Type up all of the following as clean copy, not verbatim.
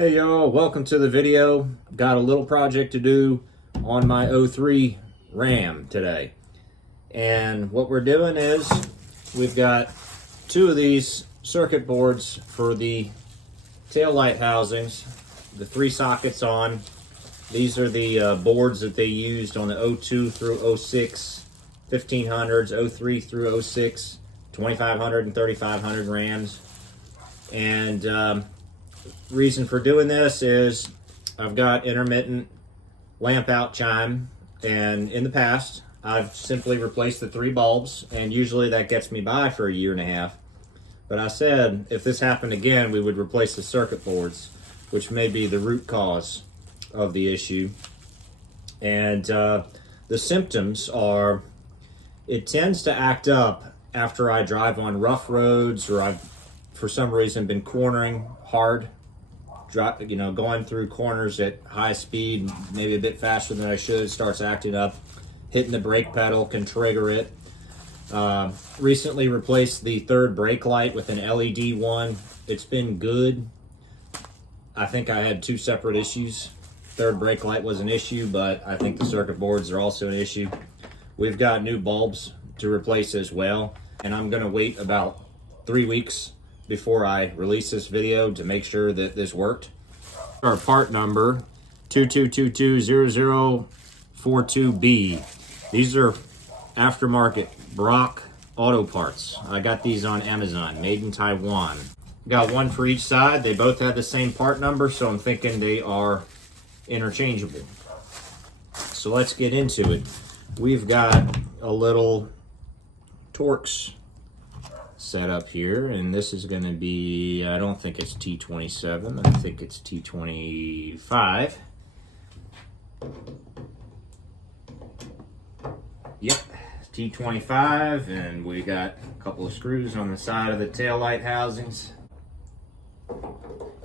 Hey y'all, welcome to the video. Got a little project to do on my 03 Ram today. And what we're doing is we've got two of these circuit boards for the tail light housings, the 3 sockets on. These are the boards that they used on the 02 through 06 1500s, 03 through 06 2500 and 3500 Rams. And reason for doing this is I've got intermittent lamp out chime, and in the past I've simply replaced the 3 bulbs, and usually that gets me by for a year and a half. But I said if this happened again, we would replace the circuit boards, which may be the root cause of the issue. And the symptoms are, it tends to act up after I drive on rough roads, or I've for some reason been cornering hard, going through corners at high speed, maybe a bit faster than I should. It starts acting up. Hitting the brake pedal can trigger it. Recently replaced the 3rd brake light with an LED one. It's been good. I think I had 2 separate issues. 3rd brake light was an issue, but I think the circuit boards are also an issue. We've got new bulbs to replace as well, and I'm gonna wait about 3 weeks before I release this video to make sure that this worked. Our part number 22220042B. These are aftermarket Brock auto parts. I got these on Amazon, made in Taiwan. Got one for each side. They both have the same part number, so I'm thinking they are interchangeable. So let's get into it. We've got a little Torx set up here, and this is going to be, I don't think it's T27, I think it's T25. Yep, T25, and we got a couple of screws on the side of the tail light housings.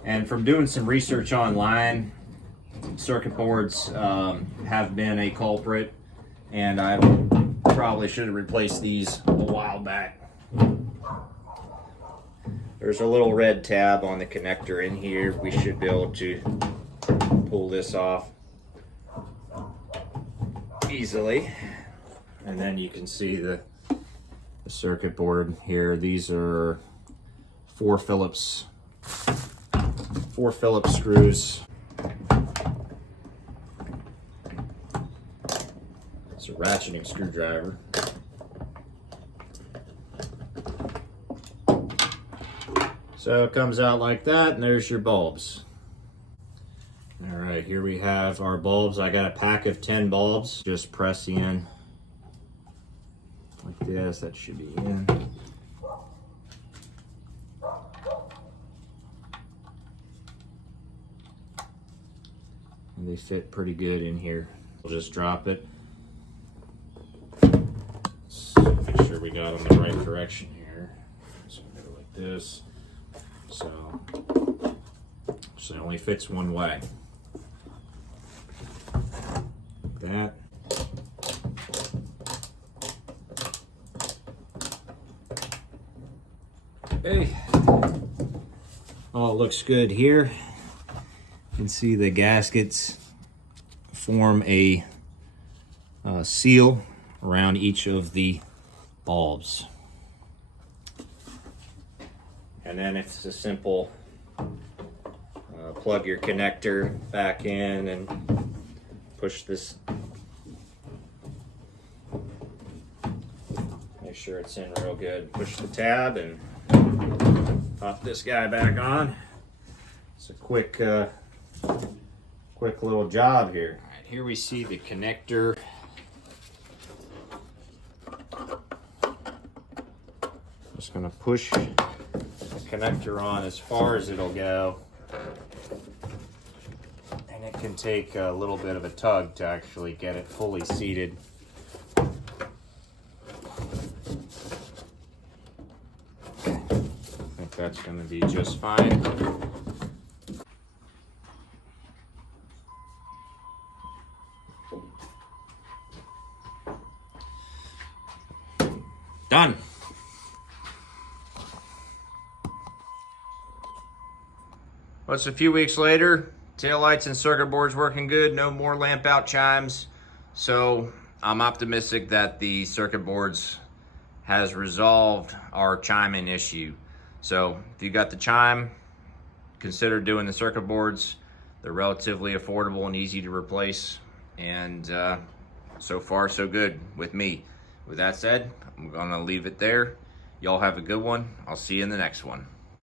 And from doing some research online, circuit boards have been a culprit, and I probably should have replaced these a while back. There's a little red tab on the connector in here. We should be able to pull this off easily. And then you can see the circuit board here. These are 4 Phillips screws. It's a ratcheting screwdriver. So it comes out like that, and there's your bulbs. All right, here we have our bulbs. I got a pack of 10 bulbs. Just press in like this. That should be in. And they fit pretty good in here. We'll just drop it. Let's make sure we got them the right direction here. So go like this. So it only fits one way. Like that. Okay. All looks good here. You can see the gaskets form a seal around each of the bulbs. And then it's a simple plug your connector back in and push this. Make sure it's in real good. Push the tab and pop this guy back on. It's a quick little job here. All right, here we see the connector. Just gonna push connector on as far as it'll go, and it can take a little bit of a tug to actually get it fully seated. I think that's going to be just fine. Done. it's a few weeks later. Taillights and circuit boards working good. No more lamp out chimes. So I'm optimistic that the circuit boards has resolved our chiming issue. So if you got the chime, consider doing the circuit boards. They're relatively affordable and easy to replace. And so far so good with me. With that said, I'm gonna leave it there. Y'all have a good one. I'll see you in the next one.